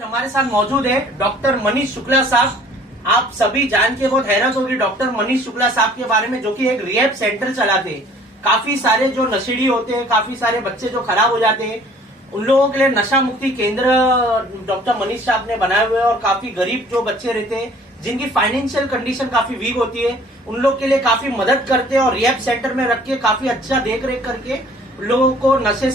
हमारे साथ मौजूद है डॉक्टर मनीष शुक्ला साहब। आप सभी जान के बहुत हैरत होगी डॉक्टर मनीष शुक्ला साहब के बारे में, जो कि एक रिहैब सेंटर चलाते हैं। काफी सारे जो नशेड़ी होते हैं, काफी सारे बच्चे जो खराब हो जाते हैं, उन लोगों के लिए नशा मुक्ति केंद्र डॉक्टर मनीष साहब ने बनाए हुए हैं। और काफी गरीब जो बच्चे रहते हैं, जिनकी फाइनेंशियल कंडीशन काफी वीक होती है, उन लोग के लिए काफी मदद करते हैं और रिहैब सेंटर में रख के काफी अच्छा देख रेख करके लोगों को नशे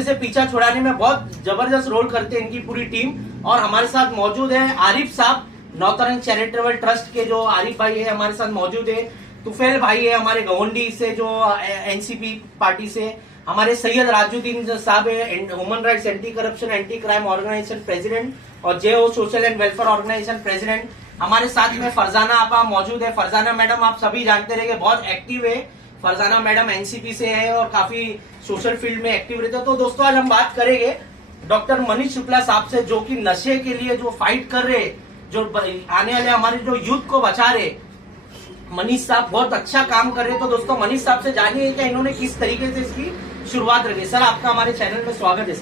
से पीछा छुड़ाने में बहुत जबरदस्त रोल करते हैं इनकी पूरी टीम। और हमारे साथ मौजूद है आरिफ साहब, नौतरंग चैरिटेबल ट्रस्ट के जो आरिफ भाई है हमारे साथ मौजूद है। तुफैल भाई है हमारे गवंडी से, जो एनसीपी पार्टी से। हमारे सैयद राजुद्दीन साहब है, human rights anti corruption anti crime organisation president और जेओ social and welfare organisation president. हमारे साथ में फरजाना आपा मौजूद है। फरजाना मैडम आप सभी जानते रहे बहुत एक्टिव है। फरजाना मैडम एनसीपी से है और काफी सोशल फील्ड में एक्टिव रहते हैं। तो दोस्तों आज हम बात करेंगे डॉक्टर मनीष शुक्ला साहब से, जो कि नशे के लिए जो फाइट कर रहे, जो आने वाले हमारे जो यूथ को बचा रहे। मनीष साहब बहुत अच्छा काम कर रहे हैं। तो दोस्तों मनीष साहब से जानिए कि इन्होंने किस तरीके से इसकी शुरुआत रखी। सर आपका हमारे चैनल में स्वागत है।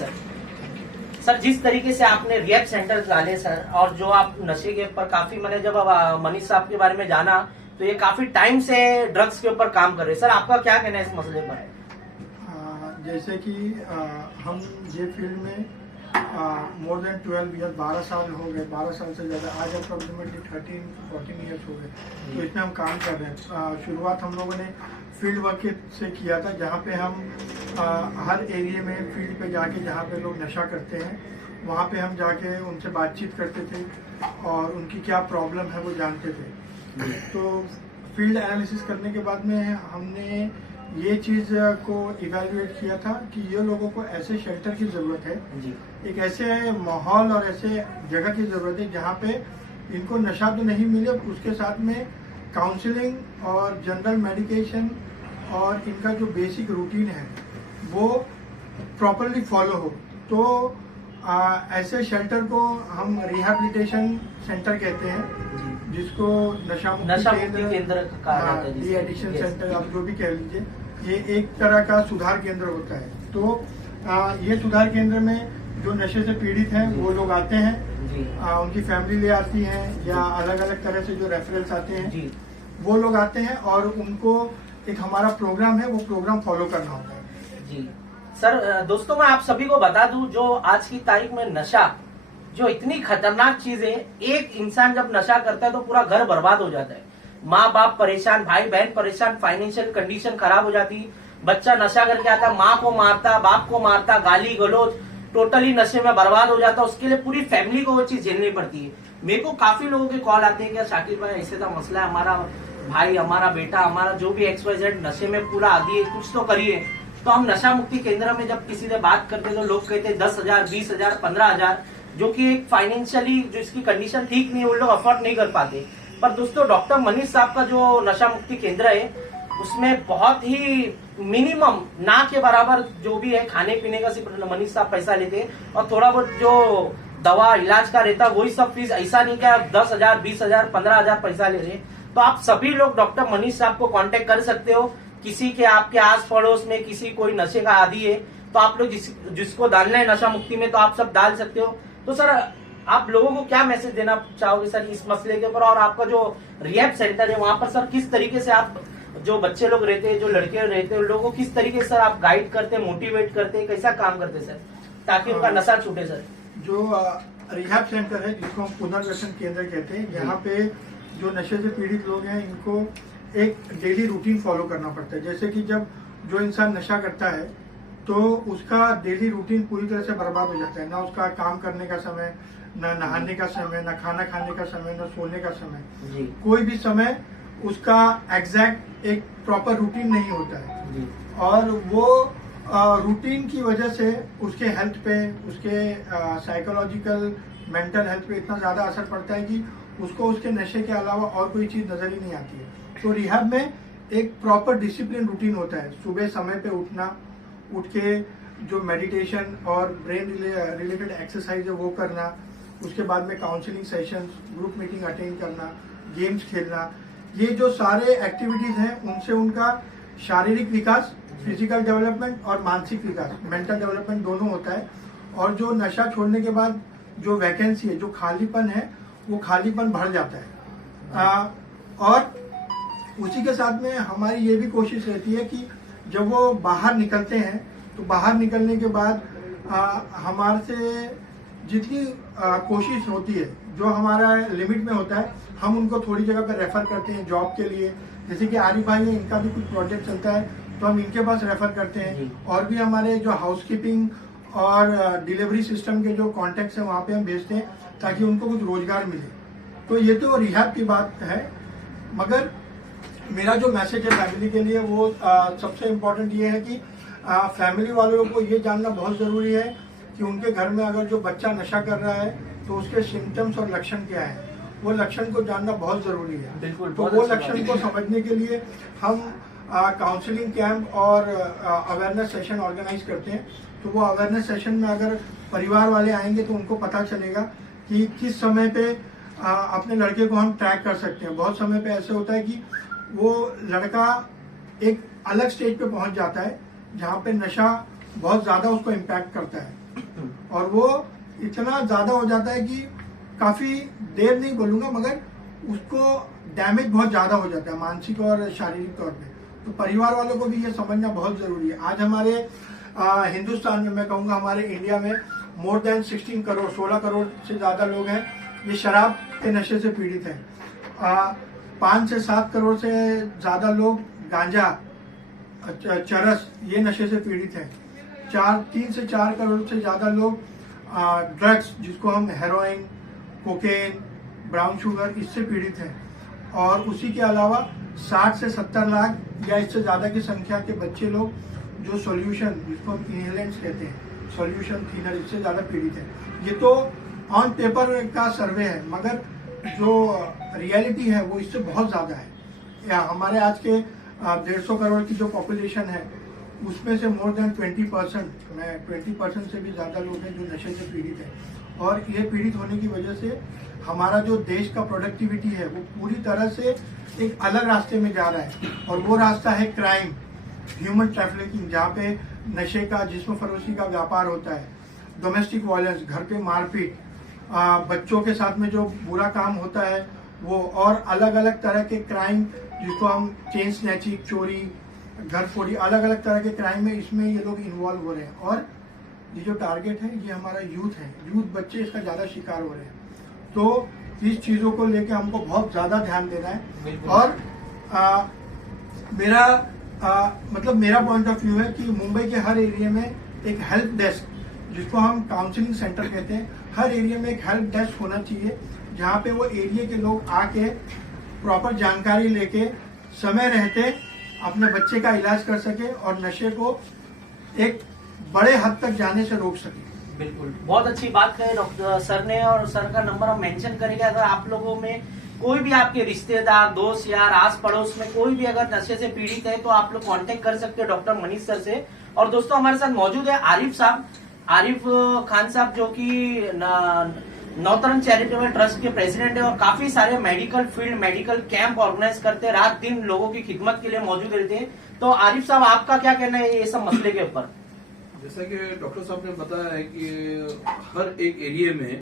सर जिस तरीके से आपने रिहैब सेंटर डाले सर, और जो आप नशे के ऊपर काफी, मैंने जब मनीष साहब के बारे में जाना तो ये काफी टाइम से ड्रग्स के ऊपर काम कर रहे हैं। सर आपका क्या कहना है इस मसले पर? जैसे कि हम ये फील्ड में मोर देन 12 ईयर 12 साल हो गए, 12 साल से ज़्यादा, आज अप्रोक्सीमेटली 13-14 ईयर्स हो गए। तो इसमें हम काम कर रहे हैं। शुरुआत हम लोगों ने फील्ड वर्क से किया था, जहाँ पे हम हर एरिया में फील्ड पे जाके, जहाँ पे लोग नशा करते हैं वहाँ पे हम जाके उनसे बातचीत करते थे और उनकी क्या प्रॉब्लम है वो जानते थे। तो फील्ड एनालिसिस करने के बाद में हमने ये चीज़ को इवेल्युएट किया था कि ये लोगों को ऐसे शेल्टर की ज़रूरत है, एक ऐसे माहौल और ऐसे जगह की ज़रूरत है जहाँ पे इनको नशा तो नहीं मिले, उसके साथ में काउंसलिंग और जनरल मेडिकेशन और इनका जो बेसिक रूटीन है वो प्रॉपरली फॉलो हो। तो ऐसे शेल्टर को हम रिहैबिलिटेशन सेंटर कहते हैं, जिसको नशा मुक्ति केंद्र कहा जाता है, डी एडिक्शन सेंटर आप जो भी कह लीजिए। ये एक तरह का सुधार केंद्र होता है। तो ये सुधार केंद्र में जो नशे से पीड़ित हैं वो लोग आते हैं, उनकी फैमिली ले आती है या अलग अलग तरह से जो रेफरेंस आते हैं वो लोग आते हैं और उनको एक हमारा प्रोग्राम है, वो प्रोग्राम फॉलो करना होता है। जी सर, दोस्तों मैं आप सभी को बता दूं, जो आज की तारीख में नशा जो इतनी खतरनाक चीज है, एक इंसान जब नशा करता है तो पूरा घर बर्बाद हो जाता है। माँ बाप परेशान, भाई बहन परेशान, फाइनेंशियल कंडीशन खराब हो जाती। बच्चा नशा करके आता, माँ को मारता, बाप को मारता, गाली गलौज, टोटली नशे में बर्बाद हो जाता। उसके लिए पूरी फैमिली को वो चीज झेलनी पड़ती है। मेरे को काफी लोगों के कॉल आते हैं कि शाकिर भाई ऐसे का मसला है, हमारा भाई, हमारा बेटा, हमारा जो भी XYZ नशे में पूरा आदि है, कुछ तो करिए। तो हम नशा मुक्ति केंद्र में जब किसी से बात करते तो लोग कहते 10,000, 20,000, 15,000, जो कि एक फाइनेंशियली जो इसकी कंडीशन ठीक नहीं है, वो लोग अफोर्ड नहीं कर पाते। पर दोस्तों डॉक्टर मनीष साहब का जो नशा मुक्ति केंद्र है, उसमें बहुत ही मिनिमम ना के बराबर जो भी है खाने पीने का सिर्फ मनीष साहब पैसा लेते हैं, और थोड़ा बहुत जो दवा इलाज का रहता है वही सब फीस। ऐसा नहीं कि 10,000, 20,000, 15,000 पैसा ले रहे। तो आप सभी लोग डॉक्टर मनीष साहब को कांटेक्ट कर सकते हो। किसी के आपके आस पड़ोस में किसी कोई नशे का आदी है तो आप लोग जिसको डालना है नशा मुक्ति में, तो आप सब डाल सकते हो। तो सर आप लोगों को क्या मैसेज देना चाहोगे सर इस मसले के ऊपर? और आपका जो रिहैब सेंटर है वहां पर सर किस तरीके से आप जो बच्चे लोग रहते हैं, जो लड़के रहते हैं, उन लोगों को किस तरीके से सर आप गाइड करते हैं, मोटिवेट करते हैं, कैसा काम करते हैं सर, ताकि उनका नशा छूटे? सर जो रिहैब सेंटर है, जिसको हम पुनर्वसन केंद्र कहते हैं, यहाँ पे जो नशे से पीड़ित लोग हैं इनको एक डेली रूटीन फॉलो करना पड़ता है। जैसे कि जब जो इंसान नशा करता है तो उसका डेली रूटीन पूरी तरह से बर्बाद हो जाता है। ना उसका काम करने का समय, ना नहाने का समय, ना खाना खाने का समय, ना सोने का समय, कोई भी समय उसका एग्जैक्ट एक प्रॉपर रूटीन नहीं होता है। और वो रूटीन की वजह से उसके हेल्थ पे, उसके साइकोलॉजिकल मेंटल हेल्थ पे इतना ज़्यादा असर पड़ता है कि उसको उसके नशे के अलावा और कोई चीज़ नज़र ही नहीं आती है। तो रिहैब में एक प्रॉपर डिसिप्लिन रूटीन होता है। सुबह समय पे उठना, उठ के जो मेडिटेशन और ब्रेन रिलेटेड एक्सरसाइज है वो करना, उसके बाद में counselling sessions, group meeting attend करना, गेम्स खेलना, ये जो सारे एक्टिविटीज़ हैं उनसे उनका शारीरिक विकास, फिजिकल डेवलपमेंट और मानसिक विकास, मेंटल डेवलपमेंट दोनों होता है। और जो नशा छोड़ने के बाद जो वैकेंसी है, जो खालीपन है, वो खालीपन भर जाता है। और उसी के साथ में हमारी ये भी कोशिश रहती है कि जब वो बाहर निकलते हैं तो बाहर निकलने के बाद हमारे से जितनी कोशिश होती है, जो हमारा लिमिट में होता है, हम उनको थोड़ी जगह पर रेफर करते हैं जॉब के लिए। जैसे कि आरिफ भाई है, इनका भी कुछ प्रोजेक्ट चलता है तो हम इनके पास रेफर करते हैं। और भी हमारे जो हाउसकीपिंग और डिलीवरी सिस्टम के जो कॉन्टेक्ट्स हैं वहाँ पे हम भेजते हैं ताकि उनको कुछ रोजगार मिले। तो ये तो रिहाब की बात है, मगर मेरा जो मैसेज है फैमिली के लिए वो सबसे इम्पोर्टेंट ये है कि फैमिली वालों को ये जानना बहुत ज़रूरी है कि उनके घर में अगर जो बच्चा नशा कर रहा है तो उसके सिम्टम्स और लक्षण क्या है, वो लक्षण को जानना बहुत ज़रूरी है। बिल्कुल, तो वो लक्षण को समझने के लिए हम काउंसलिंग कैंप और अवेयरनेस सेशन ऑर्गेनाइज करते हैं। तो वो अवेयरनेस सेशन में अगर परिवार वाले आएंगे तो उनको पता चलेगा कि किस समय पे अपने लड़के को हम ट्रैक कर सकते हैं। बहुत समय पे ऐसे होता है कि वो लड़का एक अलग स्टेज पे पहुंच जाता है जहाँ पे नशा बहुत ज्यादा उसको इम्पैक्ट करता है और वो इतना ज्यादा हो जाता है कि काफी देर नहीं बोलूंगा, मगर उसको डैमेज बहुत ज्यादा हो जाता है मानसिक और शारीरिक तौर पे। तो परिवार वालों को भी ये समझना बहुत जरूरी है। आज हमारे हिंदुस्तान में, मैं कहूँगा हमारे इंडिया में मोर देन 16 करोड़ से ज्यादा लोग हैं ये शराब के नशे से पीड़ित हैं। 5 से 7 करोड़ से ज्यादा लोग गांजा, चरस, ये नशे से पीड़ित हैं। 3 से 4 करोड़ से ज्यादा लोग ड्रग्स, जिसको हम हेरोइन, कोकेन, ब्राउन शुगर, इससे पीड़ित हैं। और उसी के अलावा 60 से 70 लाख या इससे ज्यादा की संख्या के बच्चे लोग जो सॉल्यूशन, जिसको हम इनहेलेंट्स कहते हैं, सॉल्यूशन थिनर, इससे ज्यादा पीड़ित है। ये तो ऑन पेपर का सर्वे है, मगर जो रियलिटी है वो इससे बहुत ज्यादा है। या हमारे आज के 150 करोड़ की जो पॉपुलेशन है उसमें से मोर देन 20% से भी ज्यादा लोग हैं जो नशे से पीड़ित हैं। और ये पीड़ित होने की वजह से हमारा जो देश का प्रोडक्टिविटी है वो पूरी तरह से एक अलग रास्ते में जा रहा है। और वो रास्ता है क्राइम, ह्यूमन ट्रैफिकिंग, जहाँ पे नशे का, जिस्म फरोशी का व्यापार होता है, डोमेस्टिक वायलेंस, घर पे मारपीट, बच्चों के साथ में जो बुरा काम होता है वो, और अलग अलग तरह के क्राइम जिसको हम चेन स्नैचिंग, चोरी, घर फोड़ी, अलग अलग तरह के क्राइम में इसमें ये लोग इन्वॉल्व हो रहे हैं। और ये जो टारगेट है ये हमारा यूथ है, यूथ बच्चे इसका ज्यादा शिकार हो रहे हैं। तो इस चीजों को लेके हमको बहुत ज्यादा ध्यान देना है। और मेरा पॉइंट ऑफ व्यू है कि मुंबई के हर एरिया में एक हेल्प डेस्क, जिसको हम काउंसलिंग सेंटर कहते हैं, हर एरिया में एक हेल्प डेस्क होना चाहिए जहाँ पे वो एरिया के लोग आके प्रॉपर जानकारी लेके समय रहते अपने बच्चे का इलाज कर सके और नशे को एक बड़े हद तक जाने से रोक सके। बिल्कुल, बहुत अच्छी बात कही डॉक्टर सर ने, और सर का नंबर हम मेंशन करेंगे। अगर आप लोगों में कोई भी आपके रिश्तेदार, दोस्त, यार, आस पड़ोस में कोई भी अगर नशे से पीड़ित है तो आप लोग कांटेक्ट कर सकते हैं डॉक्टर मनीष सर से। और दोस्तों हमारे साथ मौजूद है आरिफ साहब, आरिफ खान साहब, जो कि नॉर्थर्न चैरिटेबल ट्रस्ट के प्रेसिडेंट है और काफी सारे मेडिकल कैंप ऑर्गेनाइज करते हैं, रात दिन लोगों की खिदमत के लिए मौजूद रहते हैं। तो आरिफ साहब, आपका क्या कहना है ये सब मसले के ऊपर? जैसा कि डॉक्टर साहब ने बताया है कि हर एक एरिया में